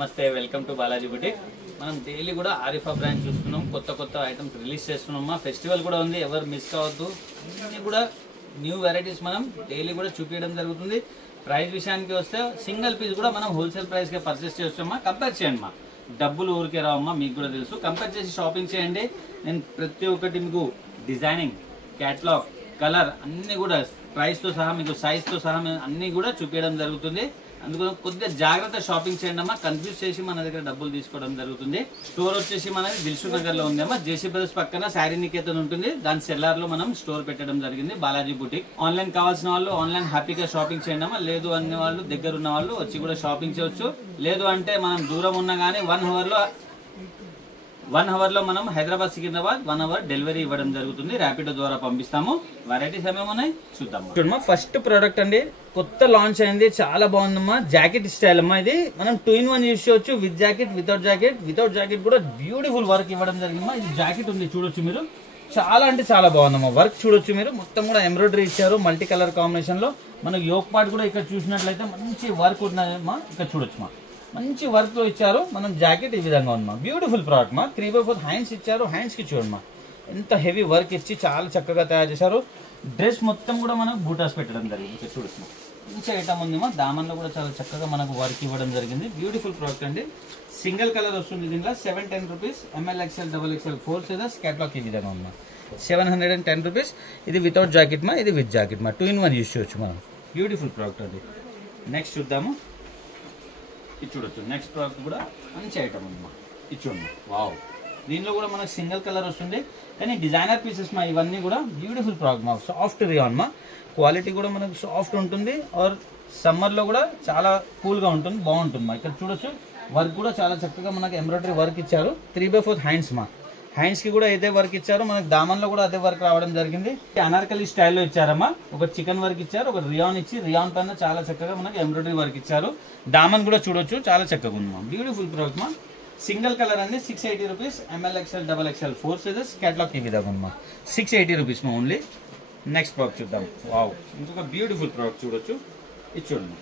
నమస్తే welcome to Balaji boutique. మనం daily కూడా ఆరిఫా బ్రాండ్ చూస్తున్నాం, కొత్త ఐటమ్స్ రిలీజ్ చేస్తున్నాం. ఫెస్టివల్ కూడా ఉంది, ఎవరు మిస్ కావద్దు. అన్నీ కూడా న్యూ వెరైటీస్ మనం డైలీ కూడా చూపించడం జరుగుతుంది. ప్రైస్ విషయానికి వస్తే సింగిల్ పీస్ కూడా మనం హోల్సేల్ ప్రైస్కే పర్చేస్ చేస్తామా. కంపేర్ చేయండి మా, డబ్బులు ఊరికే రావమ్మా, మీకు కూడా తెలుసు. కంపేర్ చేసి షాపింగ్ చేయండి. నేను ప్రతి ఒక్కటి మీకు డిజైనింగ్, క్యాటలాగ్, కలర్ అన్నీ కూడా ప్రైస్తో సహా, మీకు సైజ్తో సహా అన్నీ కూడా చూపించడం జరుగుతుంది. అందుకు కొద్దిగా జాగ్రత్త షాపింగ్ చేయండి అమ్మా. కన్ఫ్యూజ్ చేసి మన దగ్గర డబ్బులు తీసుకోవడం జరుగుతుంది. స్టోర్ వచ్చేసి మనది దిల్సుఖ్ నగర్ లో ఉంది అమ్మా. జేసీ బ్రదర్స్ పక్కన శారీ నికేతన్ ఉంటుంది, దాని సెల్లార్ లో మనం స్టోర్ పెట్టడం జరిగింది, బాలాజీ బుటిక్. ఆన్లైన్ కావాల్సిన వాళ్ళు ఆన్లైన్ హ్యాపీగా షాపింగ్ చేయండి అమ్మా. లేదు అనే వాళ్ళు, దగ్గర ఉన్న వాళ్ళు వచ్చి కూడా షాపింగ్ చేయవచ్చు. లేదు అంటే మనం దూరం ఉన్నా కానీ 1 అవర్ లో మనం హైదరాబాద్ సికింద్రాబాద్ 1 అవర్ డెలివరీ ఇవ్వడం జరుగుతుంది. ర్యాపిడో ద్వారా పంపిస్తాము. వెరైటీస్ ఏమేమున్నాయి చూద్దాము. చూడమ్మా, ఫస్ట్ ప్రోడక్ట్ అండి, కొత్త లాంచ్ అయింది, చాలా బాగుందమ్మా. జాకెట్ స్టైల్ అమ్మా. ఇది మనం 2-in-1 యూజ్ చేయొచ్చు, with jacket, without jacket. Without jacket కూడా బ్యూటిఫుల్ వర్క్ ఇవ్వడం జరిగిందమ్మా. ఇది జాకెట్ ఉంది, చూడొచ్చు మీరు. చాలా అంటే చాలా బాగుందమ్మా. వర్క్ చూడొచ్చు మీరు, మొత్తం కూడా ఎంబ్రాయిడరీ ఇచ్చారు మల్టీ కలర్ కాంబినేషన్ లో. మనకు యోక్ పార్ట్ కూడా ఇక్కడ చూసినట్లయితే మంచి వర్క్ ఉన్నదమ్మా. ఇక్కడ చూడొచ్చు మా, మంచి వర్క్ తో ఇచ్చారు. మనం జాకెట్ ఈ విధంగా ఉందమ్మా. బ్యూటిఫుల్ ప్రోడక్ట్ మా. 3/4 హ్యాండ్స్ ఇచ్చారు. హ్యాండ్స్ కి చూడమ్మా, ఎంత హెవీ వర్క్ ఇచ్చి చాలా చక్కగా తయారు చేశారు. డ్రెస్ మొత్తం కూడా మనకు బూటాస్ పెట్టడం జరిగింది. ఇక్కడ చూడొచ్చు, మంచి ఐటమ్ ఉందమ్మా. దామన్లో కూడా చాలా చక్కగా మనకు వర్క్ ఇవ్వడం జరిగింది. బ్యూటిఫుల్ ప్రోడక్ట్ అండి. సింగిల్ కలర్ వస్తుంది దీంట్లో. 710 rupees. ML XL XXL 4 sizes. Catalogue ఈ విధంగా ఉందా, 710 రూపీస్. ఇది వితౌట్ జాకెట్ మా, ఇది విత్ జాకెట్ మా. 2-in-1 యూజ్ చేయొచ్చు మనం. బ్యూటిఫుల్ ప్రోడక్ట్ అండి. నెక్స్ట్ చూద్దాము. ఇది చూడొచ్చు. నెక్స్ట్ ప్రోడక్ట్ కూడా మంచి ఐటమ్ ఉందమ్మా. ఇది చూడండి, వావ్. దీనిలో కూడా మనకు సింగిల్ కలర్ వస్తుంది, కానీ డిజైనర్ పీసెస్ మా. ఇవన్నీ కూడా బ్యూటిఫుల్ ప్రోడక్ట్ మా. సాఫ్ట్ రియాన్ మా. క్వాలిటీ కూడా మనకు సాఫ్ట్ ఉంటుంది. ఆర్ సమ్మర్లో కూడా చాలా కూల్గా ఉంటుంది, బాగుంటుంది మా. ఇక్కడ చూడొచ్చు, వర్క్ కూడా చాలా చక్కగా మనకు ఎంబ్రాయిడరీ వర్క్ ఇచ్చారు. 3/4 హ్యాండ్స్ మా. హ్యాండ్స్ కి కూడా ఇదే వర్క్ ఇచ్చారు. మనకు దామన్లో కూడా అదే వర్క్ రావడం జరిగింది. అనార్కలి స్టైల్లో ఇచ్చారమ్మా. ఒక చికెన్ వర్క్ ఇచ్చారు, ఒక రియాన్ ఇచ్చి, రియాన్ పైన చాలా చక్కగా మనకి ఎంబ్రాయిడరీ వర్క్ ఇచ్చారు. దామన్ కూడా చూడొచ్చు, చాలా చక్కగా ఉంది మా. బ్యూటిఫుల్ ప్రోడక్ట్ మా. సింగిల్ కలర్ అండి. 680 rupees. ML XL XXL 4 sizes. Catalogue ఈ విధంగా ఉంది మా. 680 రూపీస్ మా ఓన్లీ. నెక్స్ట్ ప్రోడక్ట్ చూద్దాం. వావ్, ఇంకొక బ్యూటిఫుల్ ప్రోడక్ట్ చూడొచ్చు. ఇది చూడండి,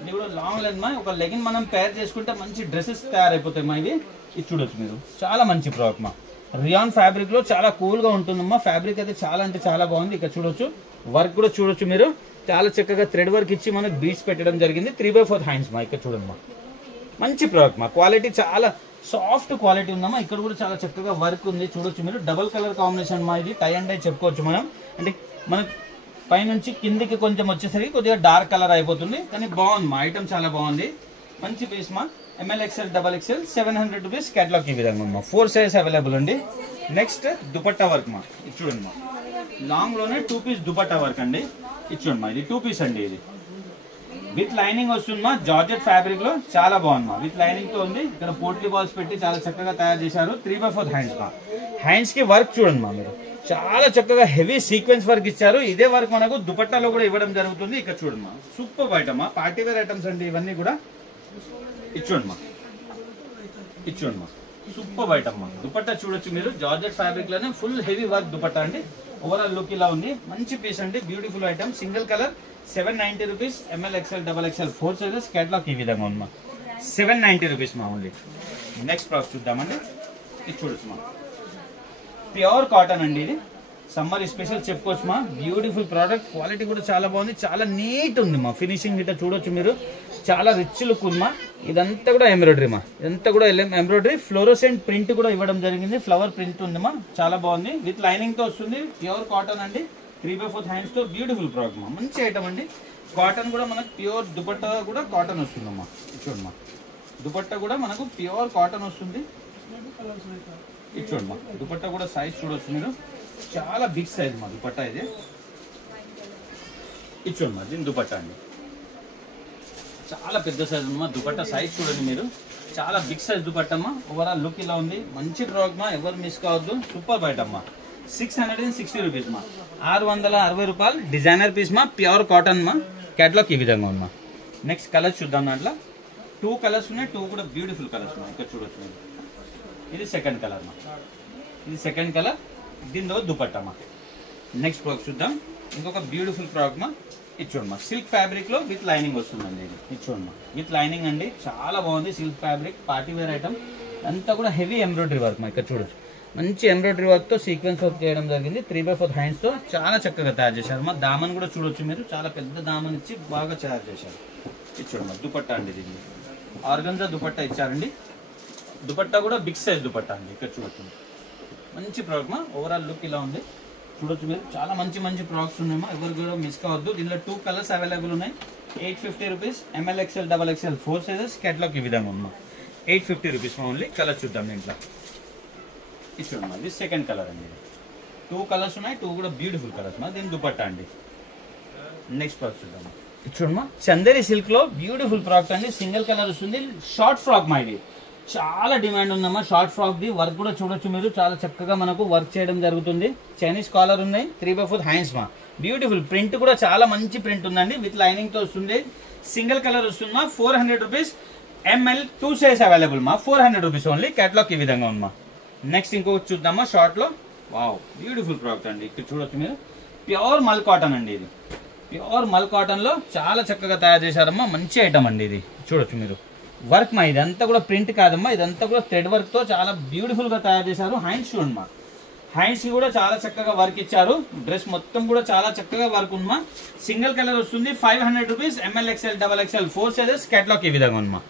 ఇది కూడా లాంగ్ లెంత్ మా. ఒక లెగిన్ మనం పేర్ చేసుకుంటే మంచి డ్రెస్సెస్ తయారైపోతాయి మా. ఇది చూడొచ్చు మీరు, చాలా మంచి ప్రోడక్ట్ మా. రియాన్ ఫ్యాబ్రిక్ లో చాలా కూల్ గా ఉంటుందమ్మా. ఫ్యాబ్రిక్ అయితే చాలా అంటే చాలా బాగుంది. ఇక్కడ చూడొచ్చు, వర్క్ కూడా చూడొచ్చు మీరు. చాలా చక్కగా థ్రెడ్ వర్క్ ఇచ్చి మనకు బీడ్స్ పెట్టడం జరిగింది. 3/4 హ్యాండ్స్ మా. ఇక్కడ చూడండి మా, మంచి ప్రోడక్ట్ మా. క్వాలిటీ చాలా సాఫ్ట్ క్వాలిటీ ఉందమ్మా. ఇక్కడ కూడా చాలా చక్కగా వర్క్ ఉంది, చూడొచ్చు మీరు. డబుల్ కలర్ కాంబినేషన్ మా. ఇది టై అండ్ డై చెప్పుకోవచ్చు మనం. అంటే మనకు పైనుంచి కిందికి కొంచెం వచ్చేసరికి కొద్దిగా డార్క్ కలర్ అయిపోతుంది, కానీ బాగుంది మా. ఐటమ్ చాలా బాగుంది, మంచి పీస్ మా. ML XL XXL 700 rupees. Catalogue ఈ విధంగా మా. 4 సైజ్ అవైలబుల్ అండి. నెక్స్ట్ దుపట్టా వర్క్ మా. ఇది చూడండి మా, లాంగ్ లోనే 2 పీస్ దుపట్టా వర్క్ అండి. ఇది చూడండి మా, ఇది 2 పీస్ అండి. ఇది విత్ లైనింగ్ వస్తుంది మా. జార్జెట్ ఫ్యాబ్రిక్ లో చాలా బాగుంది మా. విత్ లైనింగ్ తో ఉంది. ఇక్కడ పోట్లీ బాల్స్ పెట్టి చాలా చక్కగా తయారు చేశారు. 3/4 హ్యాండ్స్ మా. హ్యాండ్స్ కి వర్క్ చూడండి మా మీరు, చాలా చక్కగా హెవీ సీక్వెన్స్ వర్క్ ఇచ్చారు. ఇదే వర్క్ మనకు దుపట్టాలో కూడా ఇవ్వడం జరుగుతుంది. ఇక్కడ చూడండి మా, సూపర్ ఐటమ్ మా. పార్టీ వేర్ ఐటమ్స్ అండి ఇవన్నీ కూడా. ఇచ్చోండి మా, ఇచ్చోండి మా, సూపర్ ఐటమ్ మా. దుపట్టా చూడొచ్చు మీరు, జార్జెట్ ఫ్యాబ్రిక్ లోనే ఫుల్ హెవీ వర్క్ దుపట్టా అండి. ఓవరాల్ లుక్ ఇలా ఉంది, మంచి పీస్ అండి. Beautiful item. Single colour. 790 rupees. ML XL XXL 4 sizes. Catalogue ఈ విధంగా ఉంది మా. 790 రూపీస్ మా ఓన్లీ. నెక్స్ట్ ప్రోడక్ట్ చూద్దామండి. ఇది చూడొచ్చు మా, ప్యూర్ కాటన్ అండి. ఇది సమ్మర్ స్పెషల్ చెప్పుకోవచ్చు మా. Beautiful product. క్వాలిటీ కూడా చాలా బాగుంది, చాలా నీట్ ఉంది మా. ఫినిషింగ్ ఇట్లా చూడొచ్చు మీరు, చాలా రిచ్ లుక్ ఉంది మా. ఇదంతా కూడా ఎంబ్రాయిడరీ మా. ఇదంతా కూడా ఎంబ్రాయిడరీ. ఫ్లోరోసెంట్ ప్రింట్ కూడా ఇవ్వడం జరిగింది. ఫ్లవర్ ప్రింట్ ఉంది మా, చాలా బాగుంది. విత్ లైనింగ్ తో వస్తుంది. ప్యూర్ కాటన్ అండి. 3/4 హ్యాండ్స్ తో బ్యూటిఫుల్ ప్రోడక్ట్ మా. మంచి ఐటమ్ అండి. కాటన్ కూడా మనకు ప్యూర్ దుపట్టా కూడా కాటన్ వస్తుందమ్మా. చూడమ్మా, దుపట్టా కూడా మనకు ప్యూర్ కాటన్ వస్తుంది. ఇది చూడమ్మా, దుపట్టా కూడా సైజ్ చూడొచ్చు మీరు, చాలా బిగ్ సైజ్ మా దుపట్టా ఇది. ఇది చూడమ్మా, దీని దుపట్టా అండి, చాలా పెద్ద సైజ్ అమ్మా. దుపట్టా సైజ్ చూడండి మీరు, చాలా బిగ్ సైజ్ దుపట్టమ్మా. ఓవరాల్ లుక్ ఇలా ఉంది, మంచి ప్రోడక్ట్ మా. ఎవరు మిస్ కావద్దు. సూపర్ బైట్ అమ్మా. 660 రూపీస్ మా. 660 రూపాయలు. డిజైనర్ పీస్ మా, ప్యూర్ కాటన్ మా. క్యాటలాగ్ ఈ విధంగా ఉంది మా. నెక్స్ట్ కలర్స్ చూద్దాం. దాంట్లో 2 కలర్స్ ఉన్నాయి, 2 కూడా బ్యూటిఫుల్ కలర్స్ మా. ఇక్కడ చూడొచ్చు మీరు, ఇది సెకండ్ కలర్ మా. ఇది సెకండ్ కలర్. దీనిలో దుపట్టా మా. నెక్స్ట్ ప్రోడక్ట్ చూద్దాం. ఇంకొక బ్యూటిఫుల్ ప్రోడక్ట్ మా. ఇది చూడమ్మా సిల్క్ ఫ్యాబ్రిక్ లో విత్ లైనింగ్ వస్తుందండి. ఇది చూడమ్మా విత్ లైనింగ్ అండి, చాలా బాగుంది. Silk fabric party wear item అంతా కూడా హెవీ ఎంబ్రాయిడరీ వర్క్ మా. ఇక్కడ చూడొచ్చు మంచి ఎంబ్రాయిడరీ వర్క్ తో సీక్వెన్స్ వర్క్ చేయడం జరిగింది. 3/4 హ్యాండ్స్ తో చాలా చక్కగా తయారు చేశారు మా. దామన్ కూడా చూడొచ్చు మీరు, చాలా పెద్ద దామన్ ఇచ్చి బాగా తయారు చేశారు. ఇది చూడమ్మా దుపట్టా అండి, ఇది ఆర్గన్జా దుపట్టా ఇచ్చారండి. దుపట్టా కూడా బిగ్ సైజ్ దుపట్టా అండి. ఇక్కడ చూడొచ్చు మంచి ప్రోడక్ట్ మా. ఓవరాల్ లుక్ ఇలా ఉంది చూడొచ్చు మీరు. చాలా మంచి మంచి ప్రోడక్ట్స్ ఉన్నాయమ్మా, ఎవరు కూడా మిస్ కావద్దు. దీనిలో 2 కలర్స్ అవైలబుల్ ఉన్నాయి. 850 rupees, ML XL XXL 4 sizes. Catalogue ఈ విధంగా ఉందమ్మా. 850 రూపీస్ ఓన్లీ. కలర్ చూద్దాం దీంట్లో. ఇది చూడమ్మా ఇది సెకండ్ కలర్ అండి. 2 కలర్స్ ఉన్నాయి, 2 కూడా బ్యూటిఫుల్ కలర్స్ మా. దీని దుపట్టా అండి. నెక్స్ట్ ప్రోడక్ట్ చూద్దాం. ఇది చూడమ్మా చందేరి సిల్క్ లో బ్యూటిఫుల్ ప్రోడక్ట్ అండి. సింగిల్ కలర్ వస్తుంది. షార్ట్ ఫ్రాక్ మా. ఇది చాలా డిమాండ్ ఉందమ్మా షార్ట్ ఫ్రాక్ ది. వర్క్ కూడా చూడొచ్చు మీరు, చాలా చక్కగా మనకు వర్క్ చేయడం జరుగుతుంది. చైనీస్ కాలర్ ఉన్నాయి. 3/4 హ్యాండ్స్ మా. బ్యూటిఫుల్ ప్రింట్ కూడా చాలా మంచి ప్రింట్ ఉందండి. విత్ లైనింగ్ తో వస్తుంది. సింగిల్ కలర్ వస్తుంది మా. 400 రూపీస్. ML 2 సైజ్ అవైలబుల్ మా. 400 రూపీస్ ఓన్లీ. కేటలాగ్ ఈ విధంగా ఉందమ్మా. నెక్స్ట్ ఇంకొకటి చూద్దామా షార్ట్ లో. వావ్ బ్యూటిఫుల్ ప్రోడక్ట్ అండి. ఇక్కడ చూడొచ్చు మీరు, ప్యూర్ మల్ కాటన్ అండి. ఇది ప్యూర్ మల్ కాటన్ లో చాలా చక్కగా తయారు చేశారమ్మా. మంచి ఐటమ్ అండి. ఇది చూడొచ్చు మీరు వర్క్ మా. ఇదంతా కూడా ప్రింట్ కాదమ్మా, ఇదంతా కూడా థ్రెడ్ వర్క్ తో చాలా బ్యూటిఫుల్ గా తయారు చేశారు. హ్యాండ్స్ చూడండి మా, హ్యాండ్స్ కి కూడా చాలా చక్కగా వర్క్ ఇచ్చారు. డ్రెస్ మొత్తం కూడా చాలా చక్కగా వర్క్ ఉందమ్మా. సింగిల్ కలర్ వస్తుంది. 500 rupees. ML XL XXL 4 sizes. Catalogue ఈ విధంగా ఉందమ్మా.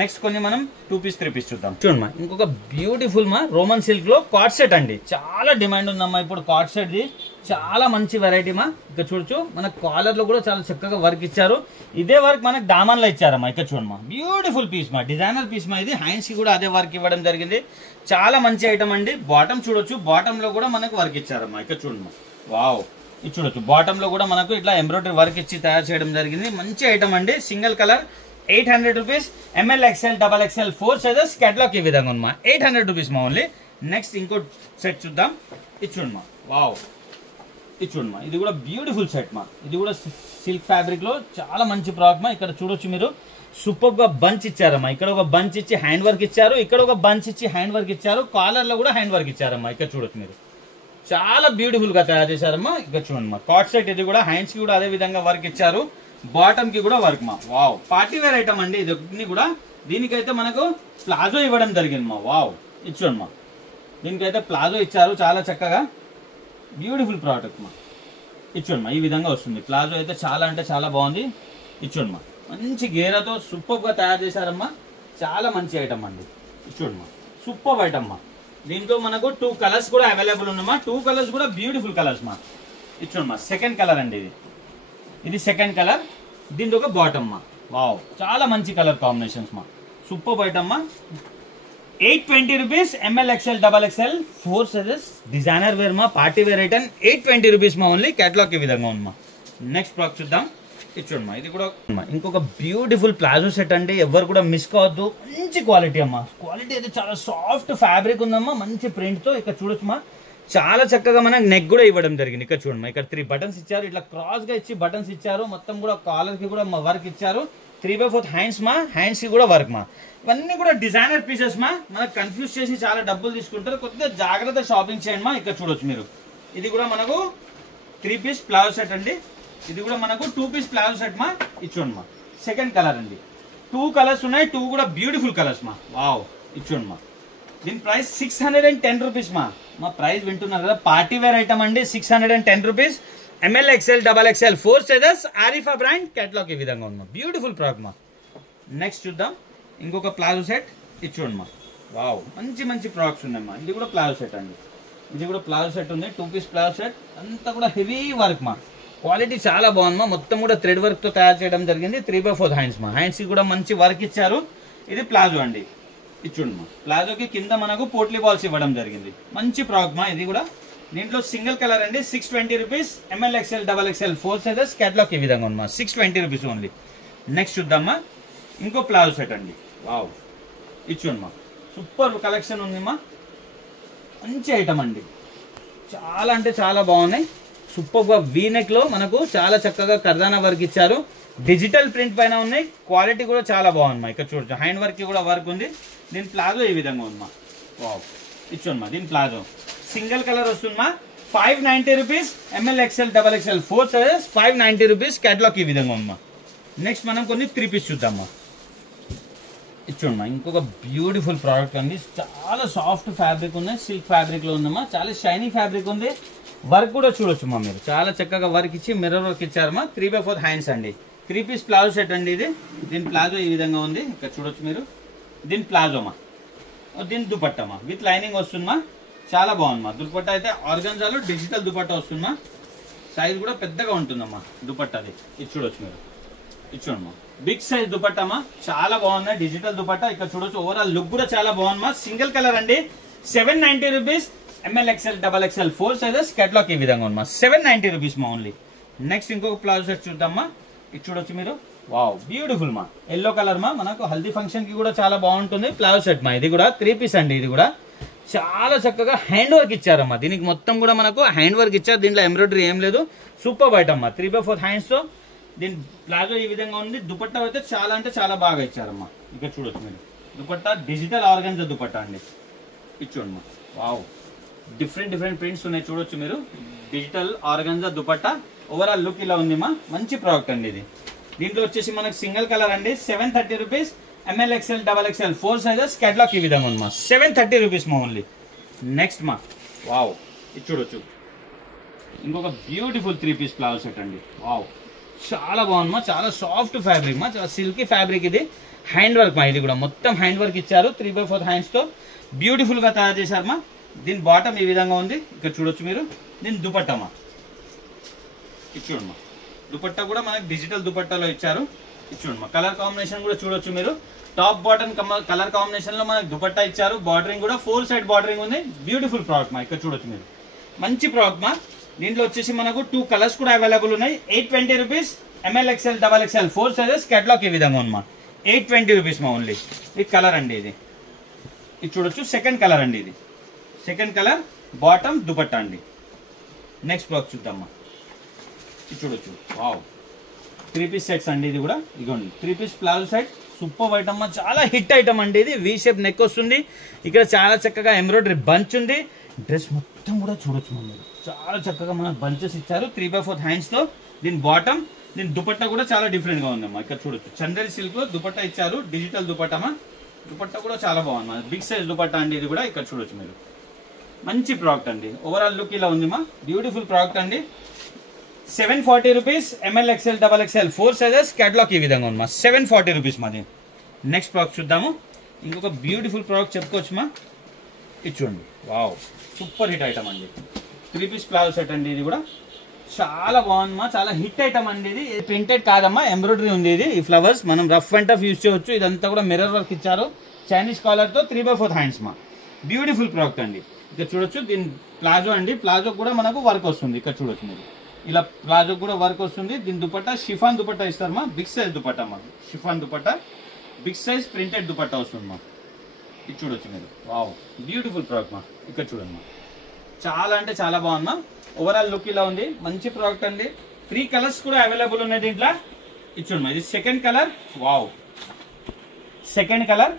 నెక్స్ట్ కొన్ని మనం 2 పీస్ 3 పీస్ చూద్దాం. చూడమ్మా ఇంకొక బ్యూటిఫుల్ మా రోమన్ సిల్క్ లో కార్డ్ సెట్ అండి. చాలా డిమాండ్ ఉందమ్మా ఇప్పుడు కార్డ్ సెట్ ది. చాలా మంచి వెరైటీ మా. ఇక్కడ చూడొచ్చు మన కాలర్ లో కూడా చాలా చక్కగా వర్క్ ఇచ్చారు. ఇదే వర్క్ మనకు దామన్ లో ఇచ్చారమ్మా. ఇక్కడ చూడమ్మా బ్యూటిఫుల్ పీస్ మా, డిజైనర్ పీస్ మా. ఇది హ్యాండ్స్ కి కూడా అదే వర్క్ ఇవ్వడం జరిగింది. చాలా మంచి ఐటమ్ అండి. బాటమ్ చూడొచ్చు, బాటమ్ లో కూడా మనకు వర్క్ ఇచ్చారమ్మా. ఇక్కడ చూడమ్మా వావ్ ఇది చూడొచ్చు, బాటమ్ లో కూడా మనకు ఇట్లా ఎంబ్రాయిడరీ వర్క్ ఇచ్చి తయారు చేయడం జరిగింది. మంచి ఐటమ్ అండి. Single colour. 800 rupees. ML XL XXL 4 sizes. Catalogue ఈ విధంగా ఉందమ్మా. 800 రూపీస్ మా ఓన్లీ. నెక్స్ట్ ఇంకో సెట్ చూద్దాం. ఇది చూడమ్మా వావ్ ఇది చూడమ్మా, ఇది కూడా బ్యూటిఫుల్ సెట్ మా. ఇది కూడా సిల్క్ ఫ్యాబ్రిక్ లో చాలా మంచి ప్రోడక్ట్ మా. ఇక్కడ చూడొచ్చు మీరు, సూపర్ గా బంచ్ ఇచ్చారమ్మా. ఇక్కడ ఒక బంచ్ ఇచ్చి హ్యాండ్ వర్క్ ఇచ్చారు, ఇక్కడ ఒక బంచ్ ఇచ్చి హ్యాండ్ వర్క్ ఇచ్చారు. కాలర్ లో కూడా హ్యాండ్ వర్క్ ఇచ్చారమ్మా. ఇక్కడ చూడొచ్చు మీరు, చాలా బ్యూటిఫుల్ గా తయారు చేశారమ్మా. ఇక్కడ చూడండి మా కార్డ్ సెట్. ఇది కూడా హ్యాండ్స్ కి కూడా అదే విధంగా వర్క్ ఇచ్చారు. బాటమ్ కి కూడా వర్క్ మా. వావ్ పార్టీ వేర్ ఐటమ్ అండి ఇది కూడా. దీనికైతే మనకు ప్లాజో ఇవ్వడం జరిగింది మా. వావ్ ఇది చూడండి మా, దీనికైతే ప్లాజో ఇచ్చారు చాలా చక్కగా. బ్యూటిఫుల్ ప్రోడక్ట్ మా. ఇది చూడండి మా ఈ విధంగా వస్తుంది. ప్లాజో అయితే చాలా అంటే చాలా బాగుంది. ఇది చూడండి మా మంచి గేరతో సూపర్ గా తయారు చేశారమ్మా. చాలా మంచి ఐటమ్ అండి. ఇది చూడండి మా సూపర్ ఐటమ్ మా. దీంట్లో మనకు 2 కలర్స్ కూడా అవైలబుల్ ఉన్నామా. 2 కలర్స్ కూడా బ్యూటిఫుల్ కలర్స్ మా. ఇది చూడండి మా సెకండ్ కలర్ అండి. ఇది సెకండ్ కలర్. దీంట్లో ఒక బాటమ్ మా. వావ్ చాలా మంచి కలర్ కాంబినేషన్స్ మా. సూపర్ ఐటమ్ మా. 820 rupees. ML XL XXL 4 sizes. Designer wear మా, పార్టీ వేర్ ఐటమ్. 820 రూపీస్ మా ఓన్లీ. కేటలాగ్ ఈ విధంగా ఉంది మా. నెక్స్ట్ ప్రోడక్ట్ చూద్దాం. ఇది చూడమ్మా, ఇది కూడా ఇంకొక బ్యూటిఫుల్ ప్లాజో సెట్ అండి. ఎవరు కూడా మిస్ కావద్దు. మంచి క్వాలిటీ అమ్మా. క్వాలిటీ అయితే చాలా సాఫ్ట్ ఫ్యాబ్రిక్ ఉందమ్మా. మంచి ప్రింట్ తో. ఇక్కడ చూడొచ్చు మా, చాలా చక్కగా మనకు నెక్ కూడా ఇవ్వడం జరిగింది. ఇక్కడ చూడండి ఇక్కడ 3 బటన్స్ ఇచ్చారు. ఇట్లా క్రాస్ గా ఇచ్చి బటన్స్ ఇచ్చారు. మొత్తం కూడా కాలర్ కి కూడా వర్క్ ఇచ్చారు. 3/4 హ్యాండ్స్ మా. హ్యాండ్స్ కి కూడా వర్క్ మా. ఇవన్నీ కూడా డిజైనర్ పీసెస్ మా. మనకు కన్ఫ్యూజ్ చేసి చాలా డబ్బులు తీసుకుంటారు. కొద్దిగా జాగ్రత్త షాపింగ్ చేయండి మా. ఇక్కడ చూడొచ్చు మీరు, ఇది కూడా మనకు 3 పీస్ ప్లాజో సెట్ అండి. ఇది కూడా మనకు 2 పీస్ ప్లాజో సెట్ మా. ఇది చూడండి మా సెకండ్ కలర్ అండి. 2 కలర్స్ ఉన్నాయి. 2 కూడా బ్యూటిఫుల్ కలర్స్ మా. వావ్ ఇది చూడండి మా. దీని ప్రైస్ 610 రూపీస్ మా. మా ప్రైస్ వింటున్నారు కదా, పార్టీ వేర్ ఐటమ్ అండి. 610 rupees. ML XL XXL 4 sizes. Arifa brand. Catalogue ఈ విధంగా ఉంది. బ్యూటిఫుల్ ప్రోడక్ట్ మా. నెక్స్ట్ చూద్దాం ఇంకొక ప్లాజో సెట్. ఇది చూడండి మా. వావ్ మంచి మంచి ప్రోడక్ట్స్ ఉన్నాయమ్మా. ఇది కూడా ప్లాజో సెట్ అండి. ఇది కూడా ప్లాజో సెట్ ఉంది. 2 పీస్ ప్లాజో సెట్. అంతా కూడా హెవీ వర్క్ మా. క్వాలిటీ చాలా బాగుంది మా. మొత్తం కూడా థ్రెడ్ వర్క్ తో తయారు చేయడం జరిగింది. 3/4 హ్యాండ్స్ మా. హ్యాండ్స్ కి కూడా మంచి వర్క్ ఇచ్చారు. ఇది ప్లాజో అండి. ఇది చూడండి మా. ప్లాజోకి కింద మనకు పోట్లీ బాల్స్ ఇవ్వడం జరిగింది. మంచి ప్రోడక్ట్ మా. ఇది కూడా దీంట్లో సింగిల్ కలర్ అండి. 620 rupees. ML XL XXL 4 sizes. Catalogue ఈ విధంగా ఉంది మా. 620 రూపీస్ ఓన్లీ. నెక్స్ట్ చూద్దామా ఇంకో ప్లాజో సెట్ అండి. వావ్ ఇది చూడండి మా. సూపర్ కలెక్షన్ ఉంది మా. మంచి ఐటమ్ అండి. చాలా అంటే చాలా బాగున్నాయి. సూపర్ గా వీ నెక్ లో మనకు చాలా చక్కగా కర్దానా వర్క్ ఇచ్చారు. డిజిటల్ ప్రింట్ పైన ఉన్నాయి. క్వాలిటీ కూడా చాలా బాగుంది మా. ఇక్కడ చూడొచ్చు హ్యాండ్ వర్క్ కూడా వర్క్ ఉంది. దీని ప్లాజో ఈ విధంగా ఉంది మా. వావ్ ఇది చూడండి మా. దీని ప్లాజో సింగిల్ కలర్ వస్తుంది మా. 590 rupees. M L XL double XL 4 sizes 590 rupees. Catalogue ఈ విధంగా ఉందమ్మా. నెక్స్ట్ మనం కొన్ని 3 పీస్ చూద్దామా. చూడమ్మా ఇంకొక బ్యూటిఫుల్ ప్రోడక్ట్ అండి. చాలా సాఫ్ట్ ఫ్యాబ్రిక్ ఉన్నాయి, సిల్క్ ఫ్యాబ్రిక్ లో ఉందమ్మా. చాలా షైనీ ఫ్యాబ్రిక్ ఉంది. వర్క్ కూడా చూడొచ్చు మీరు, చాలా చక్కగా వర్క్ ఇచ్చి మిర్రర్ వర్క్ ఇచ్చారమ్మా. 3/4 హ్యాండ్స్ అండి. 3 పీస్ ప్లాజో సెట్ అండి ఇది. దీని ప్లాజో ఈ విధంగా ఉంది, ఇక్కడ చూడొచ్చు మీరు. దీని ప్లాజోమా, దీని దుపట్టమ్మా విత్ లైనింగ్ వస్తుందమ్మా. చాలా బాగుందమ్మా. దుపట్టా అయితే ఆర్గంజాలో డిజిటల్ దుపట్టా వస్తుందమ్మా. సైజ్ కూడా పెద్దగా ఉంటుందమ్మా దుపట్టాది. ఇది చూడొచ్చు మీరు, ఇది చూడమ్మా బిగ్ సైజ్ దుపట్టమ్మా. చాలా బాగున్నాయి డిజిటల్ దుపట్టా. ఇక్కడ చూడొచ్చు ఓవరాల్ లుక్ కూడా చాలా బాగుందమ్మా. సింగిల్ కలర్ అండి. 790 rupees. M L XL double XL 4 sizes. Catalogue ఈ విధంగా ఉందమ్మా. 790 రూపీస్ మా ఓన్లీ. నెక్స్ట్ ఇంకొక ప్లాజో సెట్ చూద్దామా. ఇది చూడొచ్చు మీరు. వావ్ బ్యూటిఫుల్ మా. ఎల్లో కలర్ మా, మనకు హల్దీ ఫంక్షన్ కి కూడా చాలా బాగుంటుంది. ప్లాజో సెట్ మా. ఇది కూడా 3 పీస్ అండి. ఇది కూడా చాలా చక్కగా హ్యాండ్ వర్క్ ఇచ్చారమ్మా. దీనికి మొత్తం కూడా మనకు హ్యాండ్ వర్క్ ఇచ్చారు. దీంట్లో ఎంబ్రాయిడరీ ఏం లేదు. సూపర్ బైట్ అమ్మా. 3/4 హ్యాండ్స్ తో దీని ప్లాజో ఈ విధంగా ఉంది. దుపట్టా అయితే చాలా అంటే చాలా బాగా ఇచ్చారమ్మా. ఇక్కడ చూడొచ్చు మీరు. దుపట్టా డిజిటల్ ఆర్గంజా దుపట్టా అండి. ఇది చూడమ్మా. వావ్ డిఫరెంట్ ప్రింట్స్ ఉన్నాయి చూడొచ్చు మీరు. Digital organza dupatta. Overall look ఇలా ఉంది మా. మంచి ప్రోడక్ట్ అండి ఇది. దీంట్లో వచ్చేసి మనకు సింగిల్ కలర్ అండి. 730 rupees. M L XL double XL 4 sizes. Catalogue ఈ విధంగా ఉంది మా. 730 రూపీస్ మా ఓన్లీ. నెక్స్ట్ మా వావ్ ఇది చూడొచ్చు ఇంకొక బ్యూటిఫుల్ 3 పీస్ ప్లాజో సెట్ అండి. వావ్ చాలా బాగుంది మా. చాలా సాఫ్ట్ ఫ్యాబ్రిక్ మా, చాలా సిల్కీ ఫ్యాబ్రిక్ ఇది. హ్యాండ్ వర్క్ మా. ఇది కూడా మొత్తం హ్యాండ్ వర్క్ ఇచ్చారు. 3/4 హ్యాండ్స్ తో బ్యూటిఫుల్ గా తయారు చేశారు మా. దీని బాటమ్ ఈ విధంగా ఉంది, ఇక్కడ చూడొచ్చు మీరు. దీని దుపట్టా మా. ఇది చూడమ్మా. దుపట్టా కూడా మనకి డిజిటల్ దుపట్టాలో ఇచ్చారు. ఇది చూడమ్మా. కలర్ కాంబినేషన్ కూడా చూడొచ్చు మీరు. టాప్ బాటమ్ కలర్ కాంబినేషన్ లో మనకి దుపట్టా ఇచ్చారు. బార్డరింగ్ కూడా 4 సైడ్ బార్డరింగ్ ఉంది. బ్యూటిఫుల్ ప్రోడక్ట్ మా. ఇక్కడ చూడొచ్చు మీరు. మంచి ప్రోడక్ట్ మా. దీంట్లో వచ్చేసి మనకు 2 కలర్స్ కూడా అవైలబుల్ ఉన్నాయి. 820 rupees. M L XL double XL 4 sizes. Catalogue ఈ విధంగా ఉంది మా. 820 రూపీస్ మా ఓన్లీ. ఇది కలర్ అండి. ఇది చూడొచ్చు సెకండ్ కలర్ అండి. ఇది సెకండ్ కలర్ బాటమ్ దుపట్టా అండి. నెక్స్ట్ ప్రోడక్ట్ చూద్దామా. ఇది చూడొచ్చు. వావ్ 3 పీస్ సెట్స్ అండి. ఇది కూడా ఇదిగోండి 3 piece palazzo set. Super item, చాలా హిట్ ఐటమ్ అండి ఇది. వి షేప్ నెక్ వస్తుంది. ఇక్కడ చాలా చక్కగా ఎంబ్రాయిడరీ బంచ్ ఉంది. డ్రెస్ మొత్తం కూడా చూడొచ్చు మీరు. చాలా చక్కగా మనకు బంచెస్ ఇచ్చారు. 3/4 హ్యాండ్స్ తో. దీని బాటమ్, దీని దుపట్టా కూడా చాలా డిఫరెంట్ గా ఉందమ్మా. ఇక్కడ చూడొచ్చు చందేరి సిల్క్ లో దుపట్టా ఇచ్చారు. డిజిటల్ దుపట్టామా. దుపట్టా కూడా చాలా బాగుంది. బిగ్ సైజ్ దుపట్టా అండి. ఇది కూడా ఇక్కడ చూడొచ్చు మీరు. మంచి ప్రోడక్ట్ అండి. ఓవరాల్ లుక్ ఇలా ఉంది మా. బ్యూటిఫుల్ ప్రోడక్ట్ అండి. 740 rupees. M L XL double XL 4 sizes. Catalogue ఈ విధంగా ఉంది మా. 740 రూపీస్ మాది. నెక్స్ట్ ప్రోడక్ట్ చూద్దాము. ఇంకొక బ్యూటిఫుల్ ప్రోడక్ట్ చెప్పుకోవచ్చు మా. ఇది చూడండి. వావ్ సూపర్ హిట్ ఐటమ్ అండి. 3 పీస్ ప్లాజో సెట్ అండి. ఇది కూడా చాలా బాగుందమ్మా. చాలా హిట్ ఐటమ్ అండి. ఇది ప్రింటెడ్ కాదమ్మా, ఎంబ్రాయిడరీ ఉంది. ఇది ఈ ఫ్లవర్స్ మనం రఫ్ అండ్ టఫ్ యూజ్ చేయవచ్చు. ఇదంతా కూడా మిర్రర్ వర్క్ ఇచ్చారు. చైనీస్ కాలర్ తో 3/4 హ్యాండ్స్ మా. బ్యూటిఫుల్ ప్రోడక్ట్ అండి. ఇక్కడ చూడొచ్చు. దీని ప్లాజో అండి. ప్లాజో కూడా మనకు వర్క్ వస్తుంది. ఇక్కడ చూడొచ్చు మీరు. ఇలా ప్లాజో కూడా వర్క్ వస్తుంది. దీని దుపట్టా షిఫాన్ దుపట్టా ఇస్తారు మా. బిగ్ సైజ్ దుపట్టా మా. Chiffon dupatta big size printed dupatta వస్తుంది మా. ఇది చూడొచ్చు మీరు. వావ్ బ్యూటిఫుల్ ప్రోడక్ట్ మా. ఇక్కడ చూడండి మా. చాలా అంటే చాలా బాగుందా. ఓవరాల్ లుక్ ఇలా ఉంది. మంచి ప్రోడక్ట్ అండి. 3 కలర్స్ కూడా అవైలబుల్ ఉన్నాయి దీంట్లో. ఇది చూడమ్మా. ఇది second colour. Wow second colour.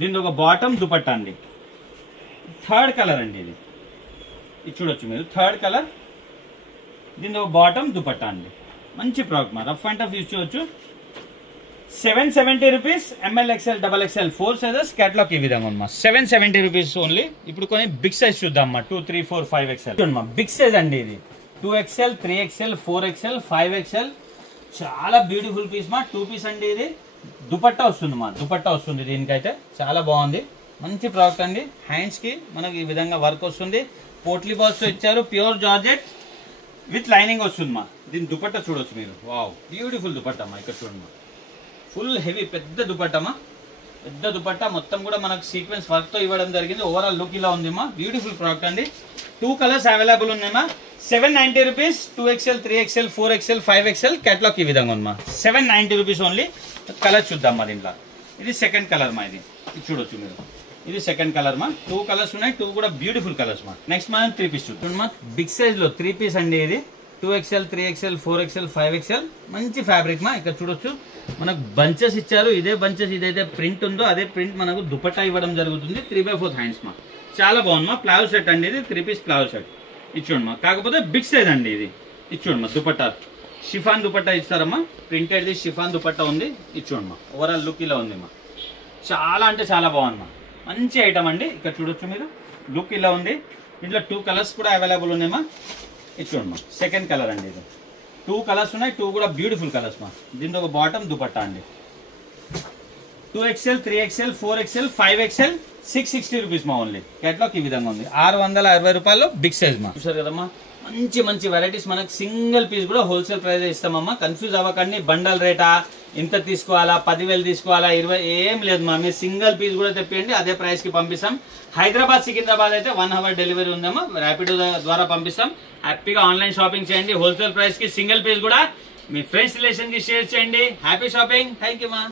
దీని ఒక బాటమ్ దుపట్టా అండి. థర్డ్ కలర్ అండి. ఇది చూడొచ్చు మీరు. Third colour. దీని ఒక బాటమ్ దుపట్టా అండి. మంచి ప్రోడక్ట్ మా. రఫ్ అండ్ టఫ్ యూజ్ చేయవచ్చు. 770 rupees. M L XL double XL 4 sizes. Catalogue ఈ విధంగా ఉంది మా. 770 రూపీస్ ఓన్లీ. ఇప్పుడు కొన్ని బిగ్ సైజ్ చూద్దాం 2, 3, 4, 5 XL చూడమ్మా. బిగ్ సైజ్ అండి. ఇది 2XL, 3XL, 4XL, 5XL. చాలా బ్యూటిఫుల్ పీస్ మా. 2 పీస్ అండి. ఇది దుపట్టా వస్తుంది మా. దుపట్టా వస్తుంది దీనికైతే. చాలా బాగుంది. మంచి ప్రోడక్ట్ అండి. హ్యాండ్స్ కి మనకి ఈ విధంగా వర్క్ వస్తుంది. పోట్లీ బాల్స్ తో ఇచ్చారు. ప్యూర్ జార్జెట్ విత్ లైనింగ్ వస్తుంది మా. దీని దుపట్టా చూడొచ్చు మీరు. వావ్ బ్యూటిఫుల్ దుపట్టా మా. ఇక్కడ చూడండి. ఫుల్ హెవీ పెద్ద దుపట్టమా. పెద్ద దుపట్టా మొత్తం కూడా మనకు సీక్వెన్స్ వర్క్ తో ఇవ్వడం జరిగింది. ఓవరాల్ లుక్ ఇలా ఉంది మా. బ్యూటిఫుల్ ప్రోడక్ట్ అండి. 2 కలర్స్ అవైలబుల్ ఉన్నాయమ్మా. 790 rupees. 2XL, 3XL, 4XL, 5XL. Catalogue ఈ విధంగా ఉంది మా. 790 రూపీస్ ఓన్లీ. కలర్ చూద్దాం మా. దీంట్లో ఇది సెకండ్ కలర్ మా. ఇది చూడొచ్చు మీరు. ఇది సెకండ్ కలర్ మా. 2 కలర్స్ ఉన్నాయి. 2 కూడా బ్యూటిఫుల్ కలర్స్ మా. నెక్స్ట్ మనం 3 పీస్ చూద్దాం మా. బిగ్ సైజ్ లో 3 పీస్ అండి. ఇది 2XL, 3XL, 4XL, 5XL. మంచి ఫ్యాబ్రిక్ మా. ఇక్కడ చూడొచ్చు మనకు బంచెస్ ఇచ్చారు. ఇదే బంచెస్ ఇదైతే ప్రింట్ ఉందో అదే ప్రింట్ మనకు దుపట్టా ఇవ్వడం జరుగుతుంది. 3/4 హ్యాండ్స్ మా. చాలా బాగుంది మా. ప్లాజో సెట్ అండి. ఇది 3 పీస్ ప్లాజో సెట్. ఇది చూడమ్మా, కాకపోతే బిగ్ సైజ్ అండి ఇది. ఇది చూడమ్మా దుపట్టా, షిఫాన్ దుపట్టా ఇస్తారమ్మా, ప్రింటెడ్ షిఫాన్ దుపట్టా ఉంది. ఇది చూడమ్మా ఓవరాల్ లుక్ ఇలా ఉంది అమ్మా, చాలా అంటే చాలా బాగుందమ్మా, మంచి ఐటమ్ అండి. ఇక్కడ చూడొచ్చు మీరు, లుక్ ఇలా ఉంది. ఇందులో 2 కలర్స్ కూడా అవైలబుల్ ఉన్నాయమ్మా. ఇది చూడమ్మా సెకండ్ కలర్ అండి, ఇది 2 కలర్స్ ఉన్నాయి, 2 కూడా బ్యూటిఫుల్ కలర్స్ మా. దీంతో ఒక బాటమ్ దుపట్టా అండి, 2XL 3XL 4XL 5XL 660 rupees మా. ఓన్లీ కేటలాగ్ ఈ విధంగా ఉంది, 660 రూపాయలు బిగ్ సైజ్ మా. చూసారు కదమ్మా, మంచి మంచి వెరైటీస్ మనకి సింగిల్ పీస్ కూడా హోల్సేల్ ప్రైస్ ఇస్తామమ్మా. కన్ఫ్యూజ్ అవ్వకండి, బండల్ రేటా, ఇంత తీసుకోవాలా, 10,000 తీసుకోవాలా, 20 ఏం లేదు మా. మీరు సింగిల్ పీస్ కూడా తెప్పియండి, అదే ప్రైస్ కి పంపిస్తాం. హైదరాబాద్ సికింద్రాబాద్ అయితే 1 hour డెలివరీ ఉందమ్మా, ర్యాపిడో ద్వారా పంపిస్తాం. హ్యాపీగా ఆన్లైన్ షాపింగ్ చేయండి, హోల్సేల్ ప్రైస్ కి సింగిల్ పీస్ కూడా మీ ఫ్రెండ్స్ రిలేషన్ కి షేర్ చేయండి. హ్యాపీ షాపింగ్, థ్యాంక్ యూ మా.